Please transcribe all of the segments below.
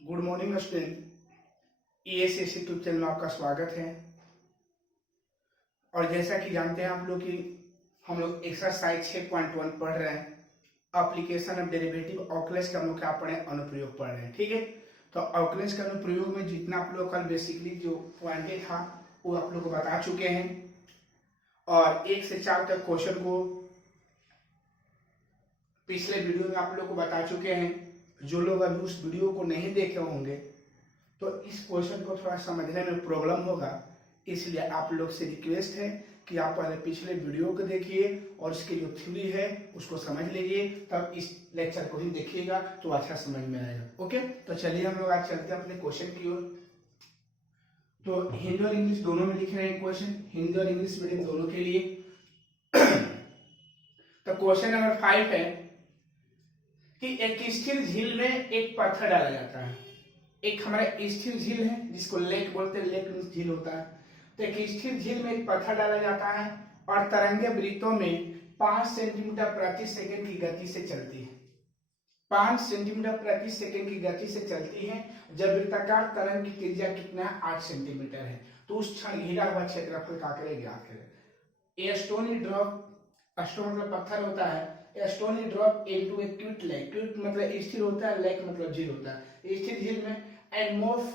Good morning student. ESS YouTube channel में आपका स्वागत है। और जैसा कि जानते हैं आप लोग कि हम लोग एक्सरसाइज 6.1 पढ़ रहे हैं। एप्लीकेशन ऑफ डेरिवेटिव ऑकलेस का हम लोग क्या पढ़े, अनुप्रयोग पढ़ रहे हैं। ठीक है, तो ऑकलेस का अनुप्रयोग में जितना आप लोग कल बेसिकली जो पॉइंटे था वो आप लोग को बता चुके हैं। और 1 से 4 तक क्वेश्चन को पिछले वीडियो में आप लोग को बता चुके हैं। जो लोग अभी उस वीडियो को नहीं देखे होंगे तो इस क्वेश्चन को थोड़ा समझने में प्रॉब्लम होगा, इसलिए आप लोग से रिक्वेस्ट है कि आप पहले पिछले वीडियो को देखिए और उसकी जो थ्योरी है उसको समझ लीजिए, तब इस लेक्चर को ही देखिएगा तो अच्छा समझ में आएगा। ओके, तो चलिए हम लोग आज चलते हैं अपने क्वेश्चन की ओर। तो हिंदी और इंग्लिश दोनों में लिख रहे हैं क्वेश्चन, हिंदी और इंग्लिश मीडियम दोनों के लिए। तो क्वेश्चन नंबर 5 है कि एक स्थिर झील में एक पत्थर डाला जाता है। एक हमारा स्थिर झील है जिसको लेक बोलते हैं, लेक मींस झील होता है। तो एक स्थिर झील में एक पत्थर डाला जाता है और तरंगे वृत्तों में 5 सेंटीमीटर प्रति सेकंड की गति से चलती है। 5 सेंटीमीटर प्रति सेकंड की गति से चलती है। जब वृत्ताकार तरंग की त्रिज्या कितना है, 8 सेंटीमीटर है। तो उस क्षण घिरा हुआ क्षेत्रफल का करें, ज्ञात करें। ए स्टोनी ड्रॉप, स्टोन मतलब पत्थर होता है। स्टोनी ड्रॉप इनटू ए क्विट लेक, क्विट मतलब स्थिर होता है, लेक मतलब झील होता है, स्थिर झील में, and move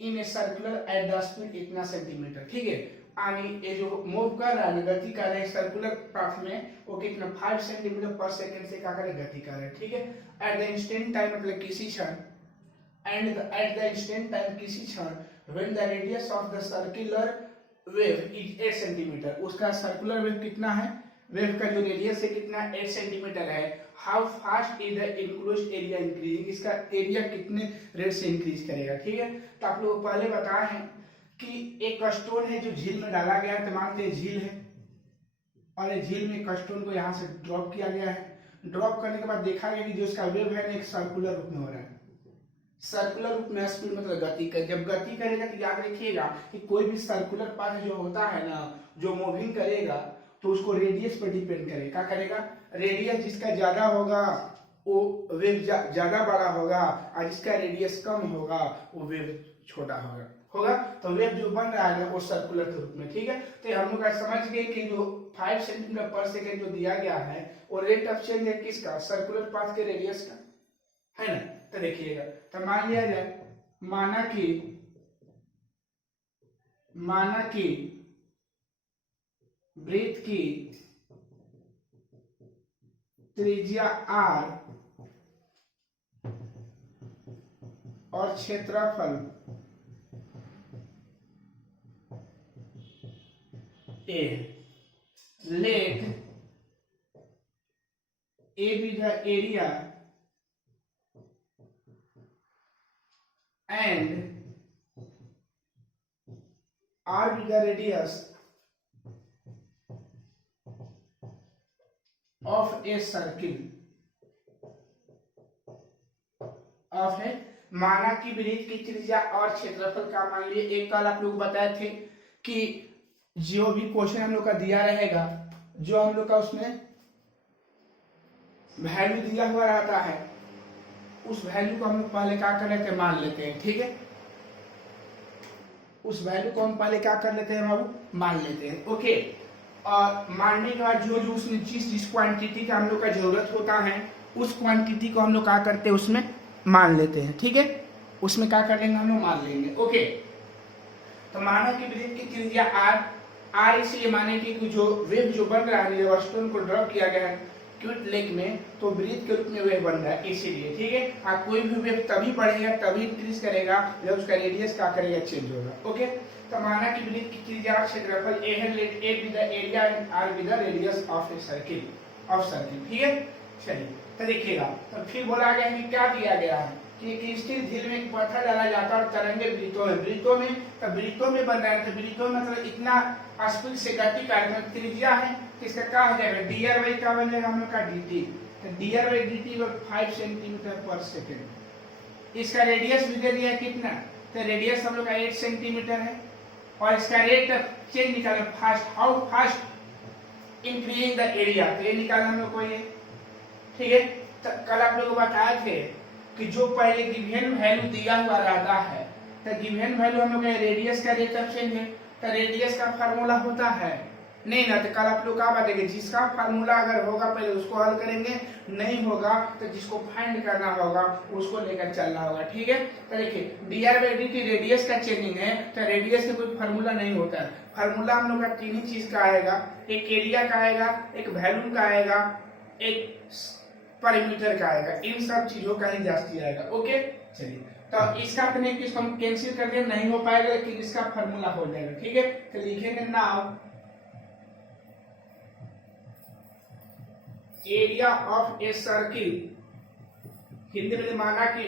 in a circular at the speed इतना सेंटीमीटर। ठीक है, यानी ये जो मूव कर रहा है, गति कर रहे हैं सर्कुलर पाथ में, वो कितना 5 सेंटीमीटर पर सेकंड से क्या करे, गति कर रहे हैं। ठीक है, एट द इंस्टेंट टाइम मतलब किसी क्षण, and at the instant time किसी क्षण, when the radius of the circular wave is 8 centimetre, उसका सर्कुलर वेव कितना है, वेव का जो रेडियस है कितना, 8 सेंटीमीटर है। How fast is the enclosed area increasing, इसका एरिया कितने रेट से इंक्रीज करेगा। ठीक है, तो आप लोग पहले बताए हैं कि एक स्टोन है जो झील में डाला गया है, तो मानते हैं झील है और ये झील में एक स्टोन को यहाँ से ड्रॉप किया गया है। ड्रॉप करने के बाद देखा गया कि जो इसका वेव है ना, एक सर्कुलर रूप में हो रहा है। सर्कुलर रूप में स्पीड मतलब गति कर, जब गति करेगा तो याद रखिएगा कि कोई भी सर्कुलर पाथ जो होता है ना, जो मूविंग करेगा तो उसको रेडियस पर डिपेंड करेगा। क्या करेगा, रेडियस जिसका ज्यादा होगा वो वेव ज्यादा बड़ा होगा, और जिसका रेडियस कम होगा वो वेव छोटा होगा। तो वेव जो बन रहा है ना वो सर्कुलर के रूप में। ठीक है, तो हम लोग समझ गए कि जो 5 सेंटीमीटर पर सेकेंड जो दिया गया है वो रेट ऑफ चेंज है किसका, सर्कुलर पाथ के रेडियस का, है ना। तो देखिएगा, तो मान लिया जाए, माना कि वृत्त की त्रिज्या r और क्षेत्रफल a, let a be the area and r be the radius of a circle of है। माना कि वृत्त की त्रिज्या और क्षेत्रफल का मान लिए। एक कल आप लोग बताए थे कि जो भी क्वेश्चन हम लोग का दिया रहेगा, जो हम लोग का उसमें वैल्यू दिया हुआ रहता है, उस वैल्यू को हम लोग पहले क्या कर लेते हैं, मान लेते हैं। ठीक है, उस वैल्यू को हम पहले क्या कर लेते हैं बाबू, मान लेते हैं। ओके, और मानने के बाद जो जो उसमें जिस क्वांटिटी का हम लोग का जरूरत होता है उस क्वांटिटी को हम लोग क्या करते हैं, उसमें मान लेते हैं। ठीक है, उसमें क्या कर लेंगे, हम लोग मान लेंगे। ओके, तो माना कि वृत्त की त्रिज्या r इसलिए माने कि जो वेव जो बन रहा है, स्टोन को ड्रॉप किया गया है क्विट लेक में, तो वृत्त के रूप में वेव बन रहा है इसीलिए। ठीक है, कोई भी वेव तभी बढ़ेगा, तभी इंक्रीज करेगा जब उसका रेडियस क्या करेगा, चेंज होगा। ओके, तो माना कि वृत्त की त्रिज्या और क्षेत्रफल a है, late a be the area and r be the radius of a circle। ठीक है, चलिए तो देखिएगा, तो फिर बोला गया कि क्या दिया गया है कि एक स्थिर झील में एक पत्थर डाला जाता है और तरंगे वृत्तों में तो वृत्तों में बन रहा है। तो वृत्तों में मतलब इतना स्पीड से गति कर, त्रिज्या है, इसका क्या हो जाएगा, dr बाई क्या बन जाएगा हम लोग का dt। तो dr by dt 5 centimetre per second. इसका रेडियस भी दे दिया है कितना, तो रेडियस हम लोग का 8 सेंटीमीटर है। और इसका रेट ऑफ चेंज निकालना, fast, how fast increasing the area, तो ये निकालना हम लोग को ये। ठीक है, तो कल आप लोग बताए थे कि जो पहले गिवन वैल्यू दिया हुआ रहता है, तो गिवन वैल्यू हम लोग रेडियस का रेट ऑफ चेंज है, तो रेडियस का फार्मूला होता है नहीं ना। तो कल आप लोग क्या बताएंगे, जिसका फार्मूला अगर होगा पहले उसको हल करेंगे, नहीं होगा तो जिसको फाइंड करना होगा उसको लेकर चलना होगा। ठीक है, तो देखिए dr बाई dt रेडियस का चेंजिंग है, तो रेडियस का कोई फार्मूला नहीं होता है। फार्मूला हम लोग का तीन ही चीज का आएगा, एक एरिया का आएगा, एक वैल्यू का आएगा, एक परिमीटर का आएगा। इन सब चीजों का ही जास्ती आएगा। ओके, चलिए तो इसका अपने किसको हम कैंसिल कर दें, नहीं हो पाएगा, लेकिन इसका फार्मूला हो जाएगा। ठीक है, तो लिखेंगे now area of a circle, Hindi में माना कि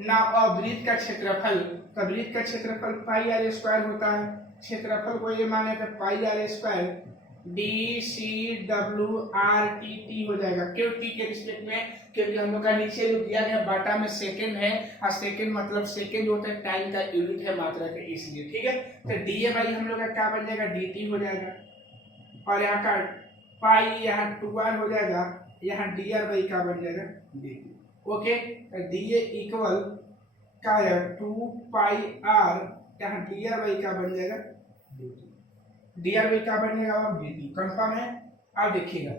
ना वृत्त का क्षेत्रफल, तो वृत्त का क्षेत्रफल पाई आर स्क्वायर होता है, क्षेत्रफल को ये माने तो pi R square D C W R T T हो जाएगा। क्यों टी के रिस्पेक्ट में, क्योंकि हम लोग का नीचे जो दिया गया बाटा में सेकंड है, और सेकंड मतलब सेकंड होता है टाइम का यूनिट है मात्रा का, इसलिए। ठीक है, तो डी ए बाई हम लोग का क्या बन जाएगा, डी टी हो जाएगा, और यहाँ का पाई यहाँ 2r हो जाएगा, यहाँ dr बाई का बन जाएगा dt। ओके, डी ए इक्वल का 2 पाई r, यहाँ dr बाई का बन जाएगा dt, dr बाई का बन जाएगा अब dt। कंफर्म है? अब देखिएगा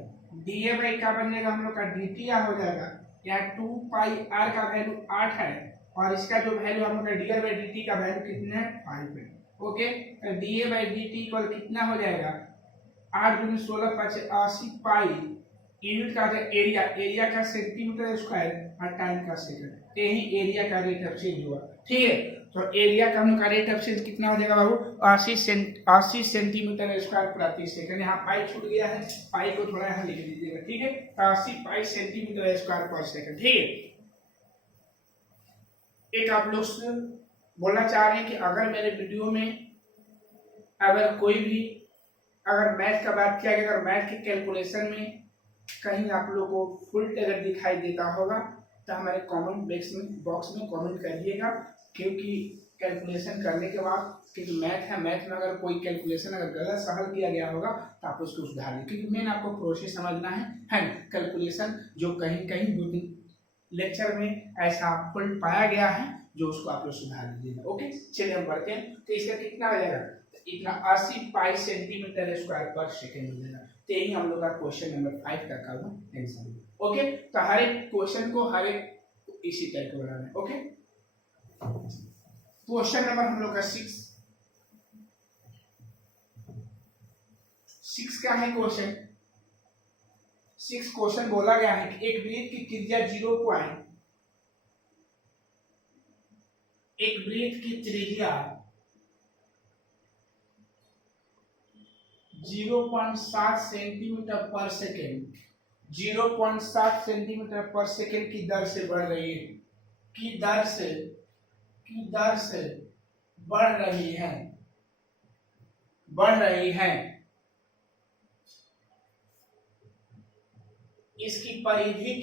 dA बाई का बन जाएगा हम लोग का dt हो जाएगा, यहाँ 2 पाई r का वैल्यू 8 है, और इसका जो वैल्यू हम लोग का dr बाई dt का वैल्यू कितना है, 5 है। Okay, dA by dt equal कितना हो जाएगा, 8 दूनी 16 5 80 पाई, यूनिट का एरिया, एरिया का सेंटीमीटर स्क्वायर और टाइम का सेकंड, यही एरिया का रेट ऑफ चेंज हुआ। ठीक है, तो एरिया का हम लोग का रेट ऑफ चेंज कितना हो जाएगा बाबू, 80 सेंटीमीटर स्क्वायर प्रति सेकंड। यहाँ पाई छूट गया है, पाई को थोड़ा यहाँ लिख दीजिएगा। ठीक है, तो 80 पाई सेंटीमीटर स्क्वायर पर सेकंड। ठीक है, एक आप लोग से बोलना चाह रहे हैं कि अगर मेरे वीडियो में अगर कोई भी अगर मैथ का बात किया गया, अगर मैथ के कैलकुलेशन में कहीं आप लोगों को फुल अगर दिखाई देता होगा तो हमारे कमेंट बॉक्स में कमेंट करिएगा, क्योंकि कैलकुलेशन करने के बाद, क्योंकि मैथ है, मैथ में अगर कोई कैलकुलेशन अगर गलत सहल किया गया होगा तो आप उसको सुधार लें, क्योंकि मेन आपको प्रोसेस समझना है कैलकुलेशन जो कहीं कहीं 2-3 लेक्चर में ऐसा फुल पाया गया है, जो उसको आप लोग सुधार लीजिएगा। ओके, चलिए हम बढ़ते हैं। तो इसका कितना आ जाएगा, इतना 80 पाई सेंटीमीटर स्क्वायर पर सेकेंड हो जाएगा। तो यही हम लोग का क्वेश्चन नंबर 5 का का आंसर है। ओके, तो हर एक क्वेश्चन को हर एक इसी टाइप का बनाना है। ओके, क्वेश्चन नंबर हम लोग का 6 का है क्वेश्चन। 6 क्वेश्चन बोला गया है कि एक वृत्त की त्रिज्या 0.7 centimetre per second, 0.7 centimetre per second की दर से बढ़ रही है, की दर से बढ़ रही है। इसकी परिधि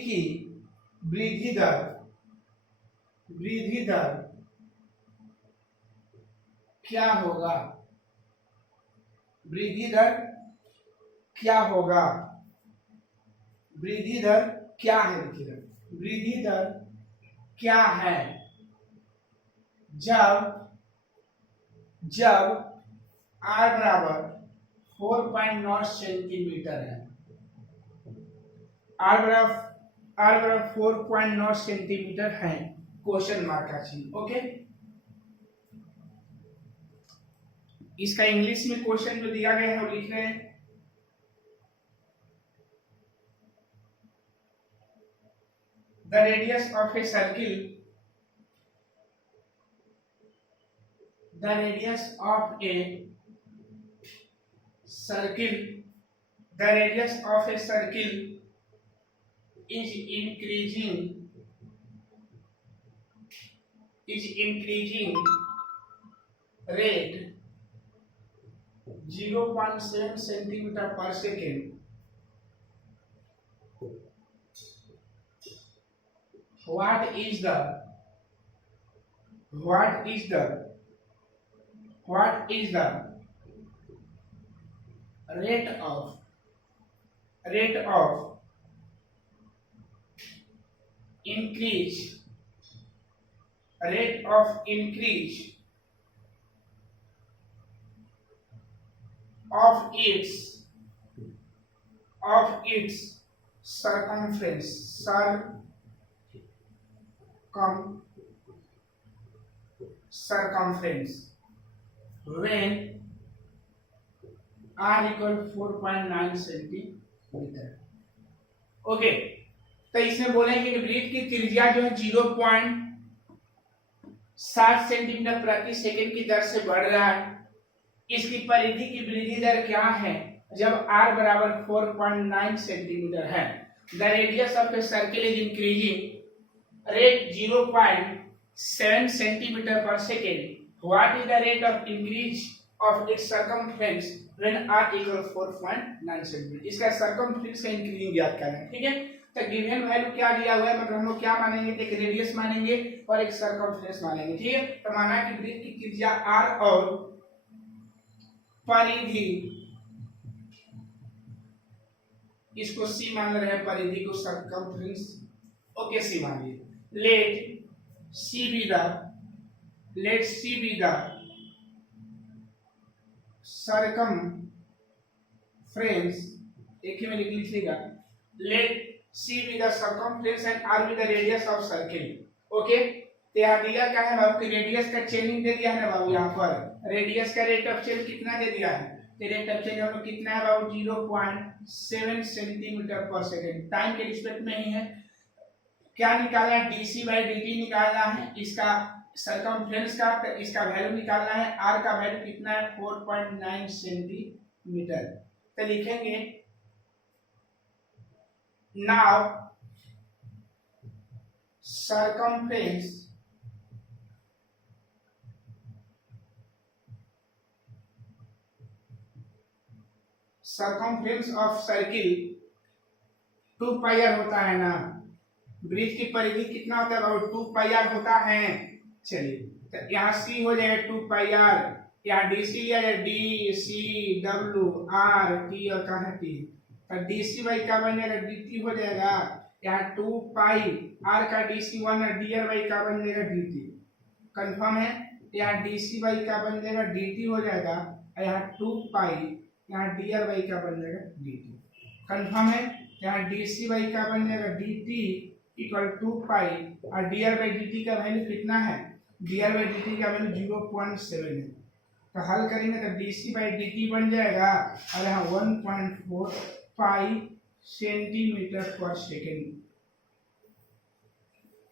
की वृद्धि दर क्या होगा, वृद्धि दर क्या है, वृद्धि दर क्या है जब r बराबर 4.9 सेंटीमीटर है, r बराबर 4.9 सेंटीमीटर है, क्वेश्चन मार्क का चिन्ह। ओके, इसका इंग्लिश में क्वेश्चन जो दिया गया है वो लिख रहे हैं, the radius of a circle, the radius of a circle is increasing rate 0.7 centimetre per second. What is the what is the rate of increase of its circumference when r equal 4.9 centimetre. Okay, तो इसमें बोलेंगे कि वृत्त की त्रिज्या जो है 0.7 centimetre प्रति सेकंड की दर से बढ़ रहा है। इसकी परिधि की वृद्धि दर क्या है जब r बराबर 4.9 सेंटीमीटर है। The radius of a circle is increasing rate 0.7 centimetre per second. What is the rate of increase of its circumference when r equal 4.9 centimetre. इसका सर्कमफ्रेंस का इंक्रीजिंग ज्ञात करना है। ठीक है, तो गिवन वैल्यू क्या दिया हुआ है, मतलब हम लोग क्या मानेंगे, एक रेडियस मानेंगे और एक सर्कमफ्रेंस मानेंगे। ठीक है, तो माना कि वृत्त की त्रिज्या r और परिधि, इसको c मान रहे हैं, परिधि को सर्कमफ्रेंस। ओके, c मान लीजिए। Let c be the circumference, एक ही में लिख लीजिएगा, let c be the circumference and r be the radius of circle। Okay, तो यहाँ दिया क्या है बाबू, रेडियस का चेंजिंग दे दिया है ना बाबू। यहाँ पर रेडियस का रेट ऑफ चेंज कितना दे दिया है, तो रेट ऑफ चेंज हम लोग कितना है बाबू, 0.7 सेंटीमीटर पर सेकेंड। टाइम के रिस्पेक्ट में ही है। क्या निकालना है, dc बाई dt निकालना है, इसका सर्कमफ्रेंस का, इसका वैल्यू निकालना है। r का वैल्यू कितना है, 4.9 सेंटीमीटर। तो लिखेंगे now circumference of circle 2 pi r होता है ना। वृत्त की परिधि कितना होता है, 2 पाई r होता है। चलिए, तो यहाँ c हो जाएगा 2 पाई r, यहाँ dc लिया जाए d c w r t और कहाँ है t, तो dc बाई का बन जाएगा dt हो जाएगा। यहाँ 2 पाई r का dc 1 और dr बाई का बन जाएगा dt। कंफर्म है, यहाँ dc बाई का बन जाएगा dt हो जाएगा, यहाँ 2 पाई यहाँ dr बाई का बन जाएगा dt। कंफर्म है, यहाँ dc बाई का बन जाएगा dt इक्वल 2 पाई और dr बाई dt का वैल्यू कितना है, dr बाई dt का वैल्यू 0.7 है। तो हल करेंगे तो dc बाई dt बन जाएगा और यहाँ 1.4 पाई सेंटीमीटर पर सेकेंड।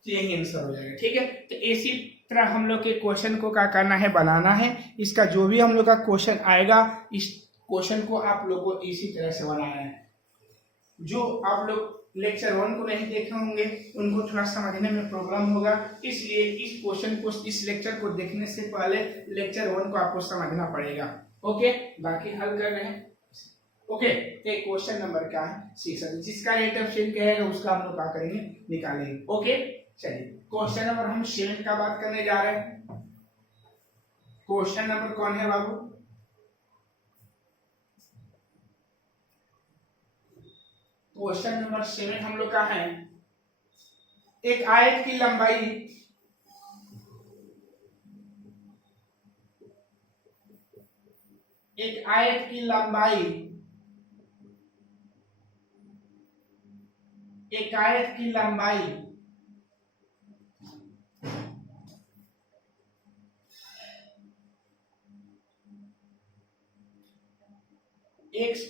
यही आंसर हो जाएगा। ठीक है, तो इसी तरह हम लोग के क्वेश्चन को क्या करना है, बनाना है। इसका जो भी हम लोग का क्वेश्चन आएगा, इस क्वेश्चन को आप लोग को इसी तरह से बनाना है। जो आप लोग लेक्चर 1 को नहीं देखे होंगे उनको थोड़ा समझने में प्रॉब्लम होगा, इसलिए इस क्वेश्चन को, इस लेक्चर को देखने से पहले लेक्चर 1 को आपको समझना पड़ेगा। ओके, बाकी हल कर रहे हैं। ओके, तो क्वेश्चन नंबर क्या है, 6, जिसका रेट ऑफ चेंज कहेगा उसका हम लोग क्या करेंगे, निकालेंगे। ओके, चलिए क्वेश्चन नंबर हम 7 का बात करने जा रहे हैं। क्वेश्चन नंबर कौन है बाबू, क्वेश्चन नंबर 7 हम लोग का है, एक आयत की लंबाई x,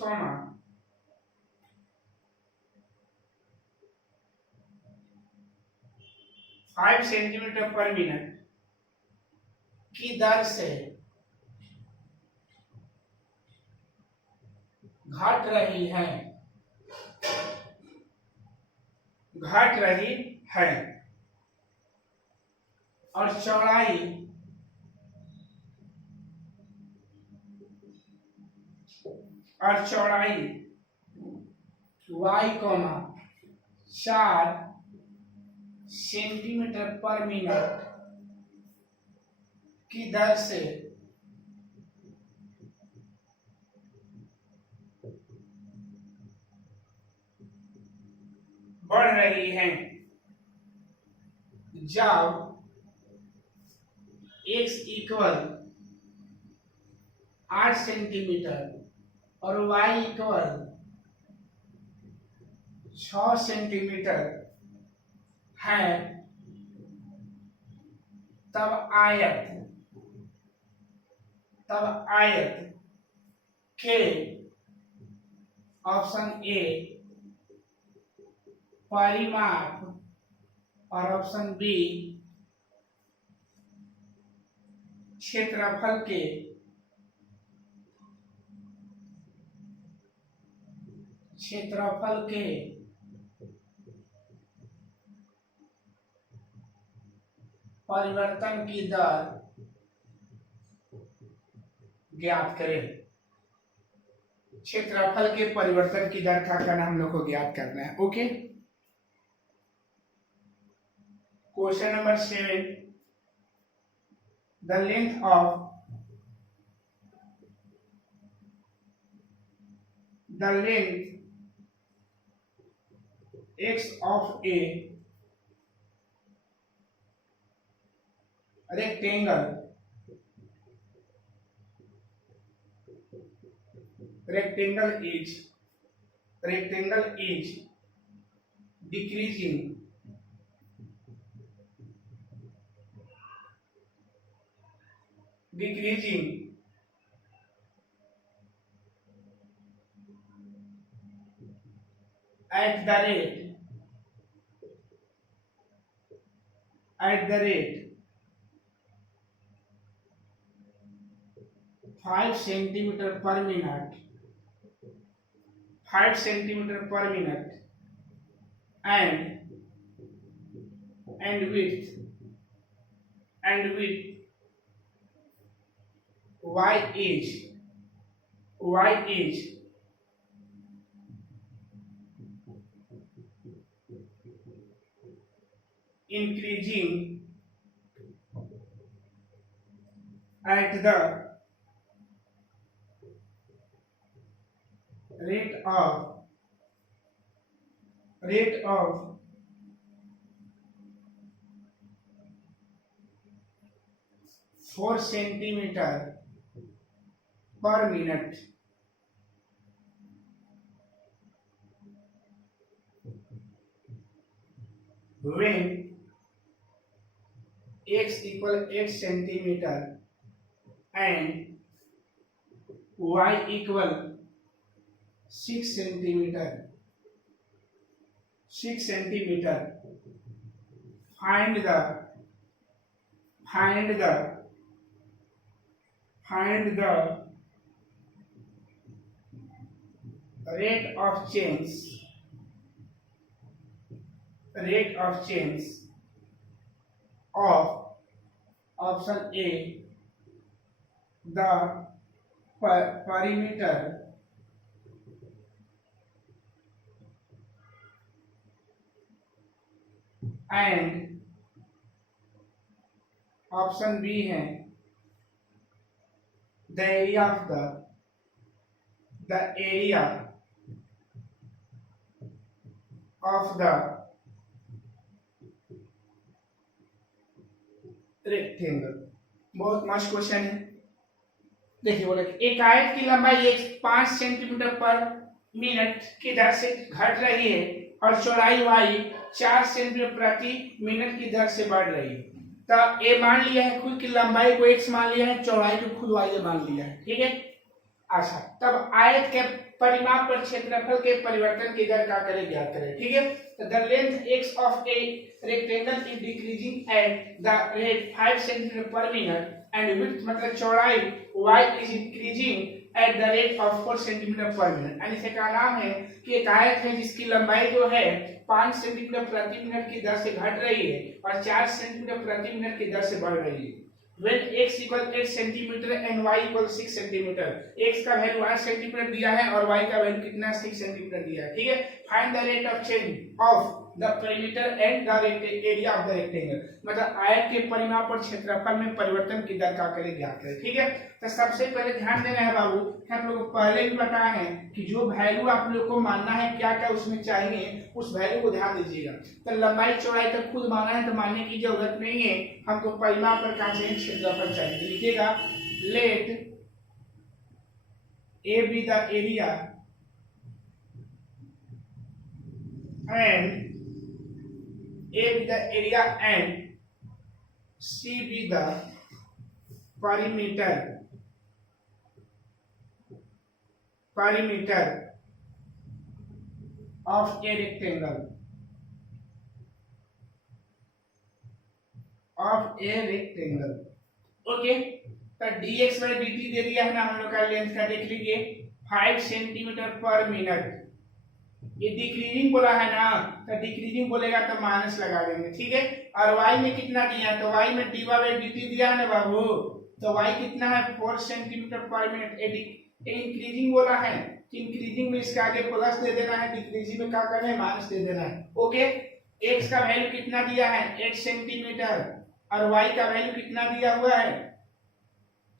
5 सेंटीमीटर पर मिनट की दर से घट रही है और चौड़ाई y, 4 सेंटीमीटर पर मिनट की दर से जब x इक्वल 8 सेंटीमीटर और y इक्वल 6 सेंटीमीटर है, तब आयत के ऑप्शन ए परिमाप और ऑप्शन बी क्षेत्रफल के परिवर्तन की दर ज्ञात करें। क्षेत्रफल के परिवर्तन की दर का करना हम लोग को ज्ञात करना है। Okay, question number 7, the length of x of a rectangle is decreasing at the rate 5 centimeter per minute and width y is increasing at the rate of 4 centimeter per minute. When x equal 8 centimeter and y equal 6 centimeter, find the rate of change of option A, the perimeter and option B है the area of the rectangle. बहुत मस्त question है। देखिए बोले एक आयत की लंबाई 5 सेंटीमीटर पर मिनट की दर से घट रही है और चौड़ाई y 4 सेंटीमीटर प्रति मिनट की दर से बढ़ रही है। तो ए मान लिया है खुद की लंबाई को x मान लिया है, चौड़ाई को खुद y मान लिया है। ठीक है, अच्छा तब आयत के परिमाप पर क्षेत्रफल के परिवर्तन की दर का करें ज्ञात करें। ठीक है, the length x of a rectangle is decreasing at the rate 5 centimetre पर मिनट एंड विड्थ मतलब चौड़ाई y is increasing at the rate of 4 centimetre पर मिनट। यानी इसका क्या नाम है कि एक आयत है जिसकी लंबाई जो है 5 सेंटीमीटर प्रति मिनट की दर से घट रही है और 4 सेंटीमीटर प्रति मिनट की दर से बढ़ रही है। When x equal 8 centimetre and y equal 6 centimetre, x का वैल्यू 8 सेंटीमीटर दिया है और y का वैल्यू कितना 6 सेंटीमीटर दिया है। ठीक है, find the rate of change of the perimeter and the area of the rectangle, मतलब आयत के परिमाप और क्षेत्रफल में परिवर्तन की दर का करें ज्ञात करें। ठीक है, तो सबसे पहले ध्यान देना है बाबू कि आप लोग को पहले भी बताया है कि जो वैल्यू आप लोग को मानना है क्या क्या उसमें चाहिए, उस वैल्यू को ध्यान दीजिएगा। तो लंबाई चौड़ाई तक खुद माना है तो मानने की जरूरत नहीं है, हमको परिमाप पर क्या चाहिए, क्षेत्रफल चाहिए। तो लिखिएगा late A be the area and A be the area and C be the perimeter of a rectangle okay. तो dx बाई dt दे दिया है ना हम लोग का, लेंथ का देख लीजिए 5 सेंटीमीटर पर मिनट। ये डिक्रीजिंग बोला है ना, तो डिक्रीजिंग बोलेगा तो माइनस लगा देंगे। ठीक है, और y में कितना दिया है, तो y में dy बाई dt दिया है ना बाबू, तो y कितना है 4 सेंटीमीटर पर मिनट। ये इंक्रीजिंग बोला है, इंक्रीजिंग में इसके आगे प्लस दे देना है, डिक्रीजिंग में क्या करना है, माइनस दे देना है। ओके, x का वैल्यू कितना दिया है 8 सेंटीमीटर और y का वैल्यू कितना दिया हुआ है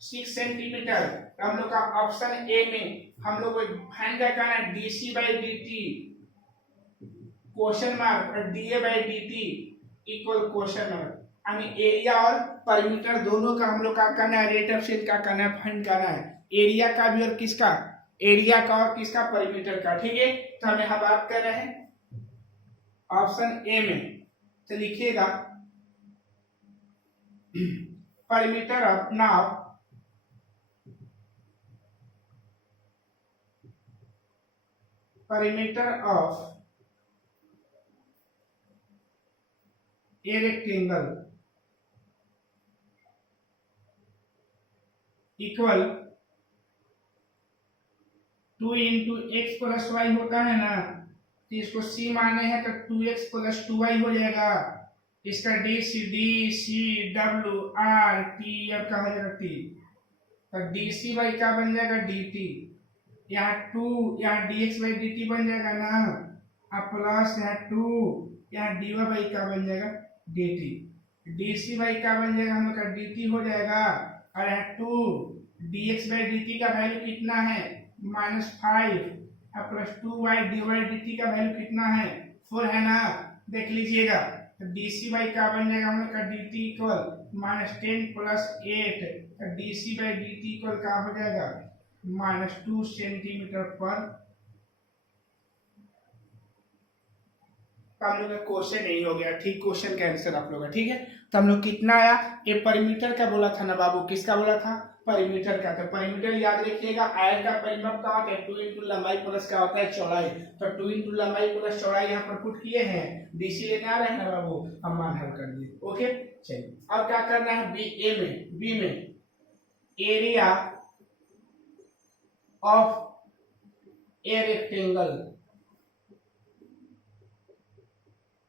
6 सेंटीमीटर। हम लोग का ऑप्शन ए में हम लोग को फाइंड करना है dc by dt question mark और da by dt equal question mark, यानी एरिया और परिमीटर दोनों का हम लोग का करना है, रेट ऑफ सेल का करना है, फाइंड करना है, एरिया का भी और किसका, एरिया का और किसका, परिमीटर का। ठीक है, तो हम यहाँ बात कर रहे हैं ऑप्शन ए में, तो लिखिएगा perimeter of now perimeter of a rectangle equal 2 into x plus Y होता है ना, तो इसको c माने हैं तो 2x प्लस 2y हो जाएगा। इसका D C W R T अब क्या हो जाएगा t, तो डी सी बाई क्या बन जाएगा डी टी, यहाँ 2 यहाँ dx बाई dt बन जाएगा ना, अब प्लस यहाँ 2 यहाँ dy बाई का बन जाएगा dt, dc बाई का बन जाएगा हम लोग का dt हो जाएगा, और यहाँ 2 dx बाई dt का वैल्यू कितना है -5 और plus 2y dy by dt का वैल्यू कितना है 4 है ना, देख लीजिएगा। तो dc बाई का बन जाएगा हम लोग का dt इक्वल -10 प्लस 8, तो dc बाई dt इक्वल क्या हो जाएगा -2 सेंटीमीटर पर। हम लोग का क्वेश्चन यही हो गया। ठीक, क्वेश्चन का आंसर आप लोग का। ठीक है, तो हम लोग कितना आया, ये परिमीटर का बोला था ना बाबू, किसका बोला था, परिमीटर का। तो परिमीटर याद रखिएगा, आयत का परिमाप का होता है 2 इंटू लंबाई प्लस क्या होता है चौड़ाई, तो 2 इंटू लंबाई प्लस चौड़ाई यहाँ पर पुट किए हैं, डीसी लेने आ रहे हैं ना बाबू, हम मान हल कर दिए। ओके, चलिए अब क्या करना है, बी में area of a rectangle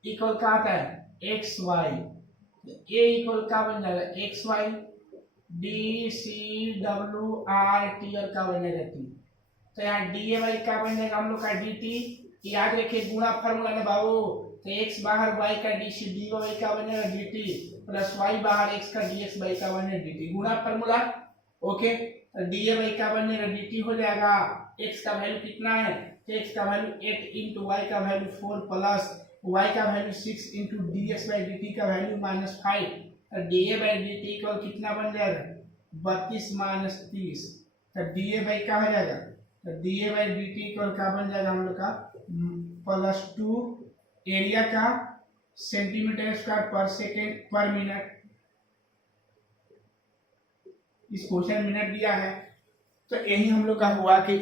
equal क्या आता है एक्स वाई, ए इक्वल क्या बन जाएगा X Y, D C W R T और क्या बन जाएगा टी, तो यहाँ डी ए वाई क्या बन जाएगा हम लोग का डी टी। याद रखिए गुणा फार्मूला ना बाबू, तो एक्स बाहर वाई का डी सी डी वाई का बन जाएगा डी टी प्लस वाई बाहर एक्स का डी एक्स वाई का बन जाएगा डी टी, गुणा formula. Okay, D A Y का बन जाएगा डी टी हो जाएगा, एक्स का वैल्यू कितना है, तो एक्स का वैल्यू 8 इंटू वाई का वैल्यू 4 प्लस y का value 6 into D x by D T का वैल्यू -5, तो D A by D T equal कितना बन जाएगा 32 माइनस 30, तो डी ए बाई क्या हो जाएगा, तो D A by D T equal क्या बन जाएगा हम लोग का +2 एरिया का सेंटीमीटर स्क्वायर पर सेकेंड पर मिनट, इस क्वेश्चन मिनट दिया है। तो यही हम लोग का हुआ कि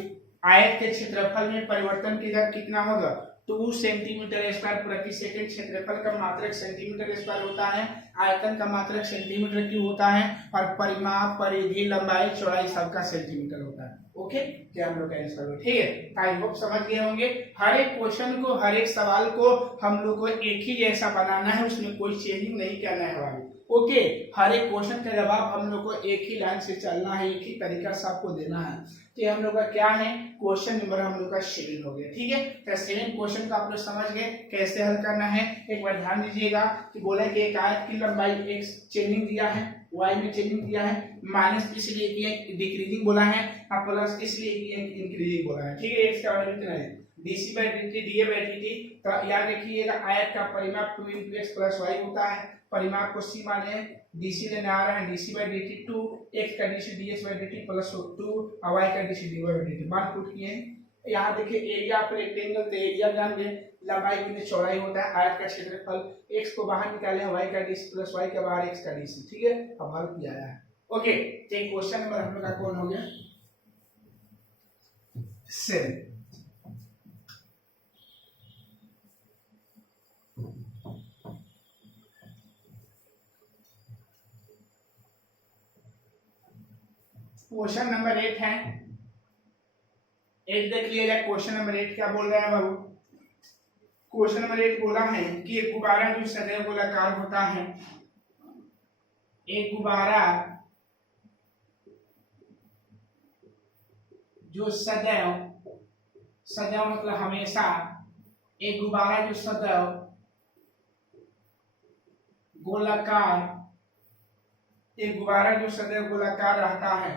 आयत के क्षेत्रफल में परिवर्तन की दर कितना होगा 2 सेंटीमीटर स्क्वायर प्रति सेकंड। क्षेत्रफल का मात्रक सेंटीमीटर स्क्वायर होता है, आयतन का मात्रक सेंटीमीटर क्यूब होता है, और परिमाप परिधि लंबाई चौड़ाई सबका सेंटीमीटर होता है। ओके, क्या हम लोग का आंसर हो, ठीक है। आई होप समझ गए होंगे। हर एक क्वेश्चन को, हर एक सवाल को हम लोग को एक ही जैसा बनाना है, उसमें कोई चेंजिंग नहीं करना है भाई। ओके, हर एक क्वेश्चन का जवाब हम लोग को एक ही लाइन से चलना है, एक ही तरीका से आपको देना है। तो ये हम लोग का क्या है, क्वेश्चन नंबर हम लोग का 7 हो गया। ठीक है, तो 7 क्वेश्चन का आप लोग समझ गए कैसे हल करना है। एक बार ध्यान दीजिएगा कि बोला कि एक आयत की लंबाई x चेंजिंग दिया है, y में चेंजिंग दिया है, माइनस इसलिए कि डिक्रीजिंग बोला है और प्लस इसलिए कि इंक्रीजिंग बोला है। ठीक है, x का वैल्यू कितना है dc by dt da by dt। तो याद रखिएगा आयत का परिमाप 2 × x + y होता है। परिमाप को c माने, dc लेने आ रहा है dc बाई dt 2, x का dc ds by dt plus 2 और y का dc dy बाई dt मान पुट किए। यहाँ देखिए एरिया ऑफ रेक्टेंगल, तो एरिया जान गए, लंबाई गुने चौड़ाई होता है, आयत का क्षेत्रफल, x को बाहर निकाले y का dc प्लस y के बाहर x का dc। ठीक है, अब हल किया है। ओके, तो क्वेश्चन नंबर हम लोग का कौन हो गया 7। क्वेश्चन नंबर 8 है, 8 देख लिया जाए। क्वेश्चन नंबर 8 क्या बोल रहा है बाबू, क्वेश्चन नंबर 8 बोला है कि एक गुब्बारा जो सदैव गोलाकार होता है, एक गुब्बारा जो सदैव, सदैव मतलब हमेशा, एक गुब्बारा जो सदैव गोलाकार, एक गुब्बारा जो सदैव गोलाकार रहता है,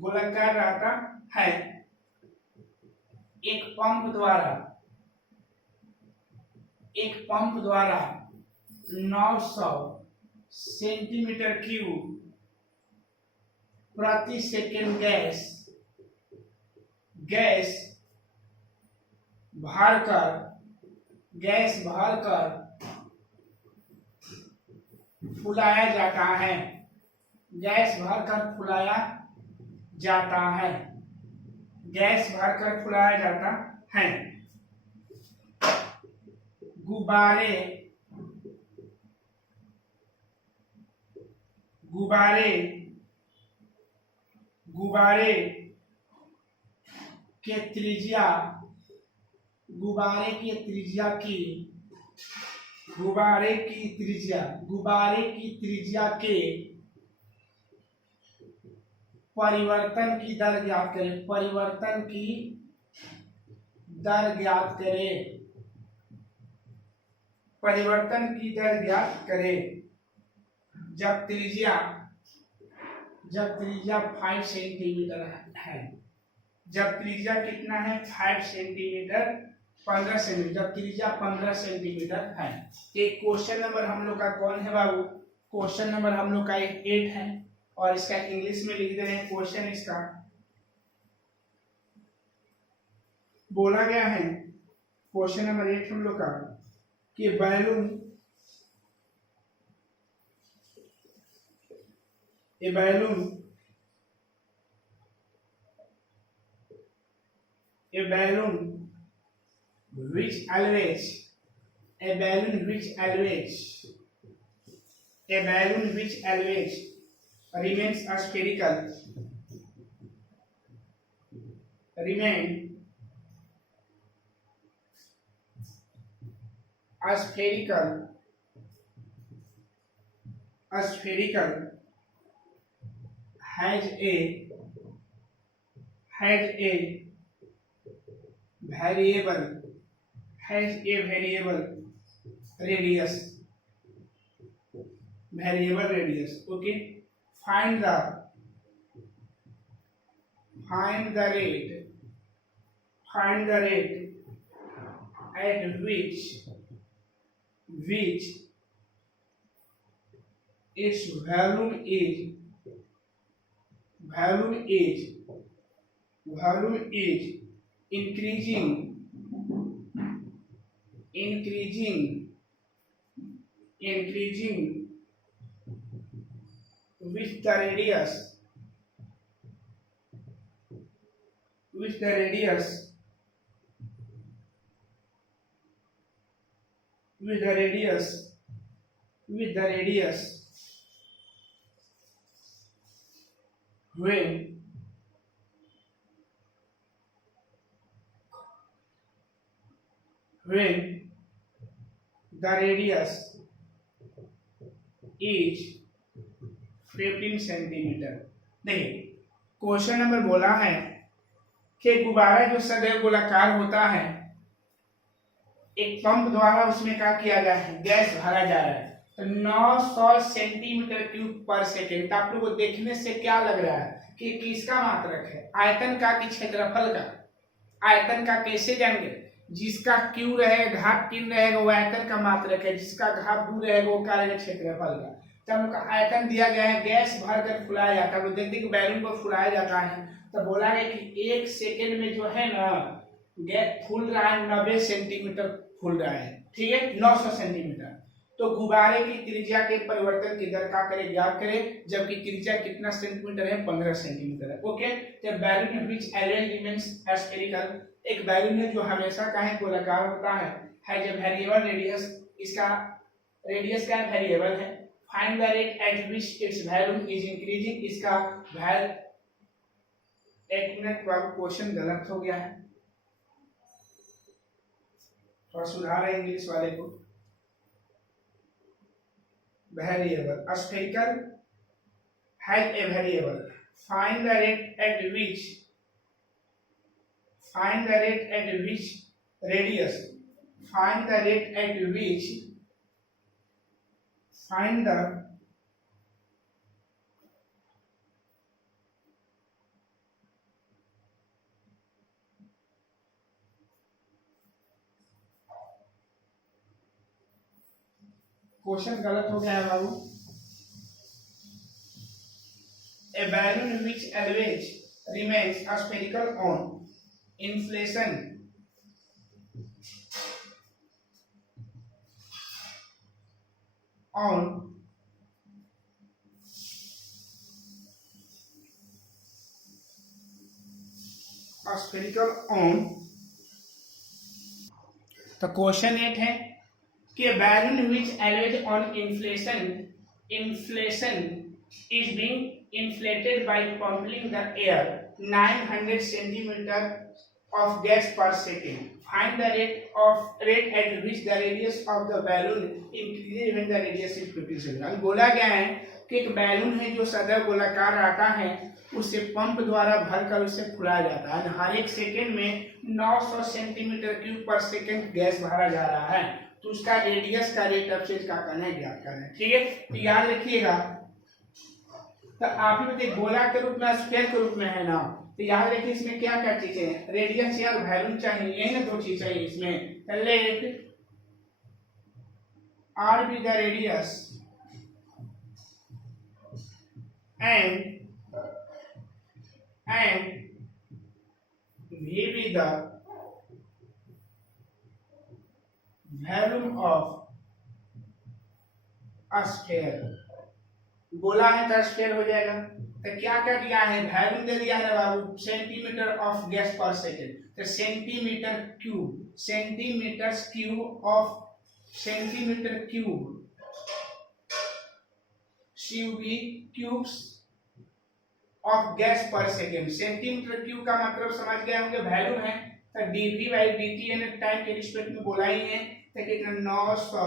गोलाकार रहता है, एक पंप द्वारा, एक पंप द्वारा 900 सेंटीमीटर क्यूब प्रति सेकेंड गैस भरकर फुलाया जाता है, गैस भरकर फुलाया जाता है, गैस भरकर फुलाया जाता है। गुब्बारे के त्रिज्या, गुब्बारे की त्रिज्या के परिवर्तन की दर ज्ञात करें, परिवर्तन की दर ज्ञात करें, परिवर्तन की दर ज्ञात करें। जब त्रिज्या 5 सेंटीमीटर है, जब त्रिज्या कितना है 5 सेंटीमीटर, 15 सेंटीमीटर, जब त्रिज्या 15 सेंटीमीटर है। एक क्वेश्चन नंबर हम लोग का कौन है बाबू, क्वेश्चन नंबर हम लोग का 8 है और इसका इंग्लिश में लिख दे रहे हैं। क्वेश्चन इसका बोला गया है, क्वेश्चन नंबर 8 हम लोग का कि balloon, a balloon which always remains spherical, has a variable radius, okay. Find the rate at which its volume is increasing with the radius when the radius is 15 centimetre. देखिए question number बोला है कि गुब्बारा जो सदैव गोलाकार होता है, एक पंप द्वारा उसमें क्या किया गया है, गैस भरा जा रहा है, तो 900 सेंटीमीटर क्यूब पर सेकेंड। तो आप लोगों को देखने से क्या लग रहा है कि किसका मात्रक है, आयतन का कि क्षेत्रफल का? आयतन का कैसे जानेंगे? जिसका क्यू रहेगा, घात 3 रहेगा, वो आयतन का मात्रक है, जिसका घात 2 रहेगा वो क्या रहेगा, क्षेत्रफल का। तो हमका आयतन दिया गया है, गैस भर कर फुलाया जाता है, वो देखते कि बैलून को फुलाया जाता है, तो बोला गया कि 1 सेकेंड में जो है ना गैस फूल रहा है 90 सेंटीमीटर फूल रहा है, ठीक है, 900 सेंटीमीटर। तो गुब्बारे की त्रिज्या के परिवर्तन की दर क्या करें, ज्ञात करें, जबकि त्रिज्या कितना सेंटीमीटर है, 15 सेंटीमीटर है। ओके, तो balloon which always remains spherical, एक बैलून है जो हमेशा का है गोलाकार होता है, हैज अ वेरिएबल रेडियस, इसका रेडियस का वेरिएबल है। Find the rate at which it's value is increasing, इसका वैल्यू, एक मिनट बाबू क्वेश्चन गलत हो गया है, थोड़ा सुधार है इंग्लिश वाले को। Variable spherical has a variable, find the rate at which, find the rate at which radius, find the rate at which, find the question गलत हो गया है बाबू। A balloon which always remains spherical on inflation on spherical on, तो question 8 है कि balloon which always on inflation, inflation is being inflated by pumping the air 900 centimeter of gas per second. Find the rate at which the radius of the balloon increases when the radius is 50 centimeter. बोला गया है कि एक balloon है जो सदैव गोलाकार आता है, उसे पंप द्वारा भरकर उसे फुलाया जाता है, हर एक सेकेंड में 900 centimetre cube per second gas भरा जा रहा है, तो उसका रेडियस का रेट ऑफ चेंज का करना है, ज्ञात करना है, ठीक है। तो याद रखिएगा, तो आप ही बताइए गोला के रूप में स्फीयर के रूप में है ना, तो याद रखिए इसमें क्या क्या चीजें हैं, रेडियस या वैल्यूम चाहिए, यही ना दो चीज चाहिए इसमें। Let R be the radius and V be the volume of a sphere. गोला है तो स्फीयर हो जाएगा। तो क्या क्या दिया है, वैल्यू दे दिया है बाबू, centimetre of gas per second, तो centimetre cube, centimetre cube of, centimetre cube, C U B cubes of gas per second. Centimetre cube का मतलब समझ गए होंगे, वैल्यू है, तो डीवी बाई डीटी यानी टाइम के रिस्पेक्ट में बोला ही है, तो कितना 900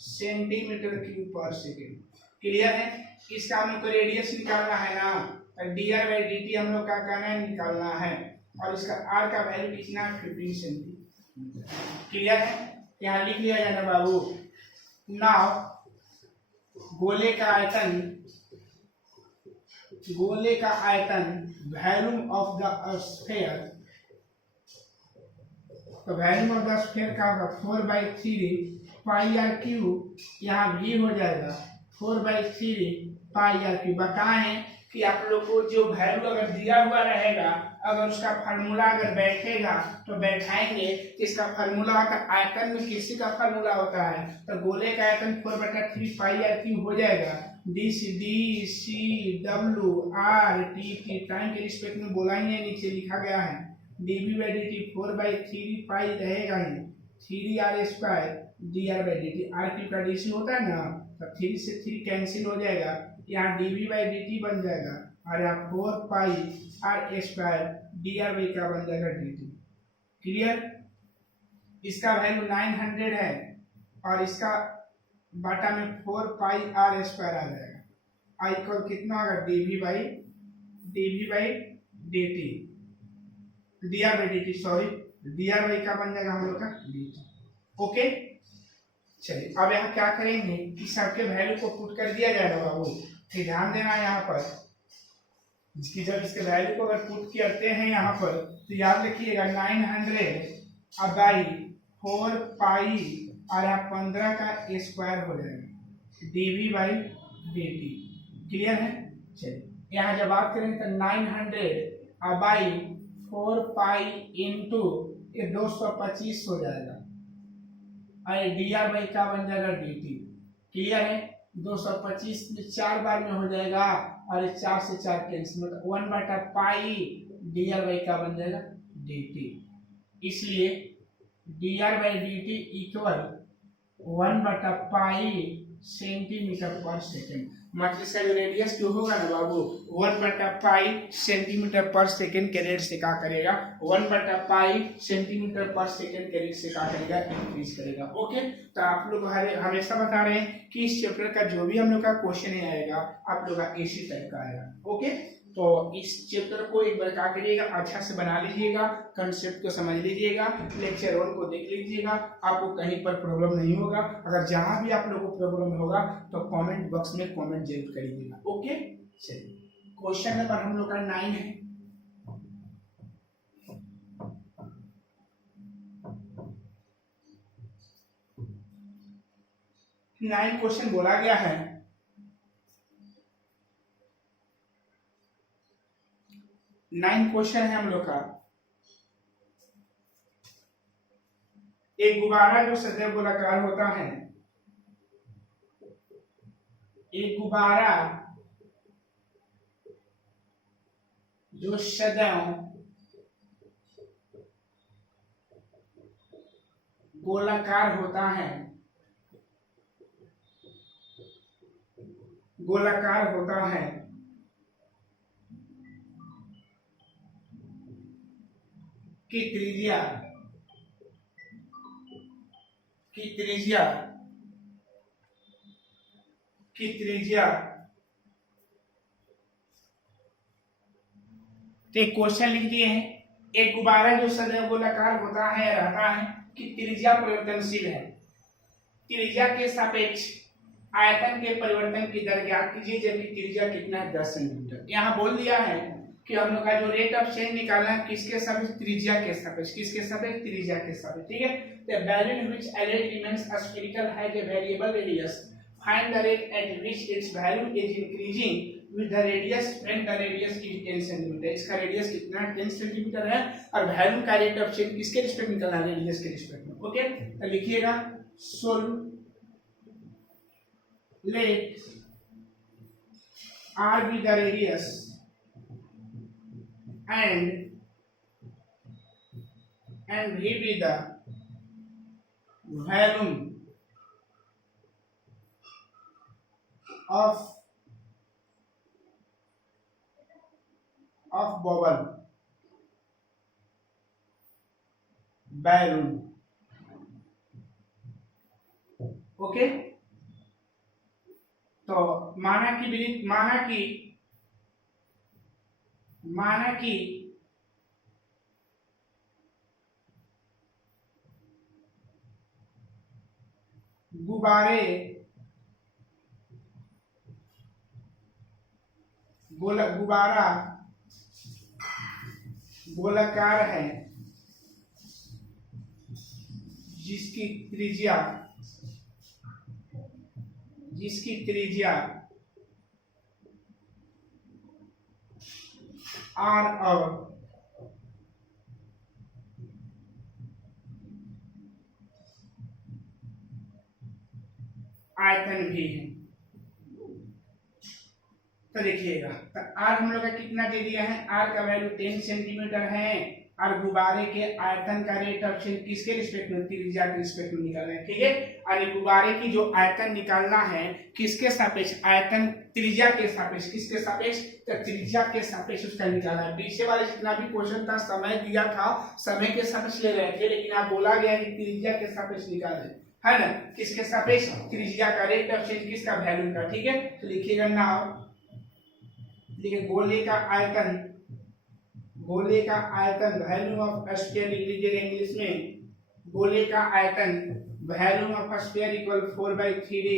centimetre cube per second. Clear है। इसका हम लोग को रेडियस निकालना है ना, तो D R by D T हम लोग का करना है, निकालना है, और इसका आर का वैल्यू कितना, 15 सेंटीमीटर। क्लियर है, यहाँ लिख लिया जाना बाबू। नाउ गोले का आयतन, गोले का आयतन, वॉल्यूम ऑफ द स्फीयर, तो वॉल्यूम ऑफ द स्फीयर का होगा 4/3 पाई आर क्यूब, यहाँ भी हो जाएगा 4/3 पाई आर क्यूब। बताएं कि आप लोग को जो वैल्यू अगर दिया हुआ रहेगा, अगर उसका फार्मूला अगर बैठेगा तो बैठाएंगे, इसका फार्मूला होता है, आयतन में किसी का फार्मूला होता है, तो गोले का आयतन 4/3 पाई आर क्यूब हो जाएगा। D C W R T T time के रिस्पेक्ट में बोला ही है, नीचे लिखा गया है, DB by D T 4/3 pi रहेगा ही, 3r² dr/dt, आर क्यूब का डीसी होता है ना, तो 3 से 3 कैंसिल हो जाएगा, यहाँ dv बाई dt बन जाएगा, और यहाँ 4πr² dr का बन जाएगा dt। क्लियर। इसका वैल्यू 900 है और इसका बाटा में 4 पाई आर स्क्वायर आ जाएगा। आई इक्वल कितना होगा DV by D T, D R by D T, sorry D R by क्या बन जाएगा हम लोग का डी टी। ओके चलिए अब यहाँ क्या करेंगे कि सबके वैल्यू को पुट कर दिया जाएगा बाबू। फिर ध्यान देना यहाँ पर कि जब इसके वैल्यू को अगर पुट करते हैं यहाँ पर तो याद रखिएगा 900 बाई 4 पाई और यहाँ 15 का स्क्वायर हो जाएगा DV by D T. Clear है। चलिए यहाँ जब बात करें तो 900 बाई 4 पाई इंटू ये 225 हो जाएगा और डी आर बाई क्या बन जाएगा डी टी। क्लियर है। 225 में 4 बार में हो जाएगा और 4 से 4 कैंसिल, मतलब 1/पाई डी आर बाई का बन जाएगा डी टी। इसलिए D R by D T equal 1/पाई सेंटीमीटर पर सेकेंड। मतलब इसका जो रेडियस जो होगा ना बाबू 1/पाई सेंटीमीटर पर सेकेंड के रेट से क्या करेगा, 1/पाई सेंटीमीटर पर सेकेंड के रेट से क्या करेगा, इंक्रीज करेगा। ओके तो आप लोग हमेशा बता रहे हैं कि इस चैप्टर का जो भी हम लोग का क्वेश्चन आएगा आप लोग का इसी टाइप का आएगा। ओके तो इस चैप्टर को एक बार क्या करिएगा, अच्छा से बना लीजिएगा, कंसेप्ट को समझ लीजिएगा, लेक्चर 1 को देख लीजिएगा, आपको कहीं पर प्रॉब्लम नहीं होगा। अगर जहां भी आप लोगों को प्रॉब्लम होगा तो कमेंट बॉक्स में कमेंट जरूर करिएगा। ओके चलिए क्वेश्चन नंबर हम लोग का 9 है। क्वेश्चन बोला गया है 9 क्वेश्चन है हम लोग का। एक गुब्बारा जो सदैव गोलाकार होता है, एक गुब्बारा जो सदैव गोलाकार होता है, गोलाकार होता है की त्रिज्या तो एक क्वेश्चन लिख दिए हैं। एक गुब्बारा जो सदैव गोलाकार होता है रहता है कि त्रिज्या परिवर्तनशील है, त्रिज्या के सापेक्ष आयतन के परिवर्तन की दर ज्ञात कीजिए जबकि त्रिज्या कितना है 10 सेंटीमीटर। यहाँ बोल दिया है कि हम लोग का जो रेट ऑफ चेंज निकालना है किसके सापेक्ष, त्रिज्या के सापेक्ष, किसके सापेक्ष, त्रिज्या के सापेक्ष। ठीक है। The value in which array remains spherical has a variable radius. Find the rate at which its value is increasing with the radius when the radius is 10 cm। इसका रेडियस कितना है 10 सेंटीमीटर है और वैल्यू का rate of change किसके respect निकालना है, radius के रिस्पेक्ट में। ओके तो लिखिएगा solve let r be the radius and v be the volume of bubble balloon। Okay तो माना कि गुब्बारा गोलाकार है जिसकी त्रिज्या r और आयतन भी है। तो देखिएगा तो r हम लोग का कितना दे दिया है, r का वैल्यू 10 सेंटीमीटर है और गुब्बारे के आयतन का रेट ऑफ चेंज किसके रिस्पेक्ट में, त्रिज्या के रिस्पेक्ट में निकालना है। ठीक है। और गुब्बारे की जो आयतन निकालना है किसके सापेक्ष, आयतन त्रिज्या के सापेक्ष, किसके सापेक्ष, तो त्रिज्या के सापेक्ष उसका निकालना है। पीछे वाले जितना भी क्वेश्चन था समय दिया था समय के सापेक्ष ले रहे थे, लेकिन आप बोला गया कि त्रिज्या के सापेक्ष निकालें। है ना, किसके सापेक्ष, त्रिज्या का रेट ऑफ चेंज किसका, वैल्यू का। ठीक है, तो लिखिएगा नाउ, देखिए गोले का आयतन, गोले का आयतन वैल्यू ऑफ स्फीयर लिख लीजिए इंग्लिश में, गोले का आयतन value of sphere equal 4/3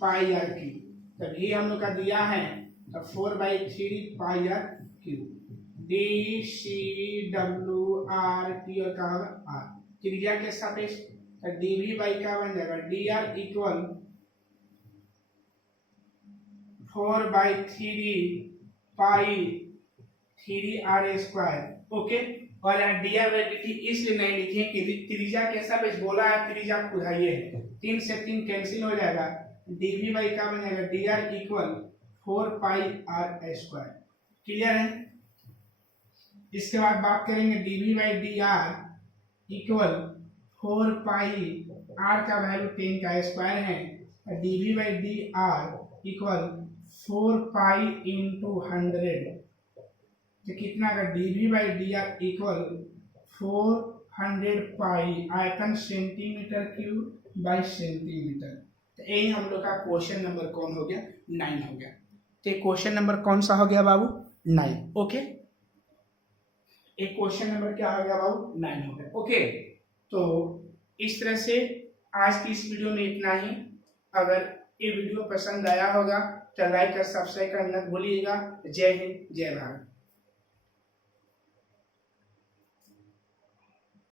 pi R cube. तभी हम लोग का दिया है तो 4/3 pi R cube, D C W R T और का होगा आर, त्रिज्या के सापेक्ष, तो डीवी बाई क्या बन जाएगा, डी आर इक्वल 4/3 पाई 3r²। ओके, और यहाँ डी आर वैल्यू इसलिए नहीं लिखी है कि त्रिज्या कैसा बेस बोला है, त्रिज्या खुदा ये है, 3 से 3 कैंसिल हो जाएगा, डीवी बाई क्या बन जाएगा, D R equal 4πr²। Clear है। इसके बाद बात करेंगे D V by D R equal 4πr का वैल्यू 10 का स्क्वायर है, D V by D R equal 4π into 100, तो कितना का D V by D R equal 400 pi, आयतन सेंटीमीटर क्यूब बाई सेंटीमीटर। तो यही हम लोग का क्वेश्चन नंबर कौन हो गया, 9 हो गया। तो क्वेश्चन नंबर कौन सा हो गया बाबू, 9। ओके, एक क्वेश्चन नंबर क्या हो गया बाबू, 9 हो गया। ओके, तो इस तरह से आज की इस वीडियो में इतना ही। अगर ये वीडियो पसंद आया होगा तो लाइक और सब्सक्राइब करना भूलिएगा। जय हिंद, जय भारत।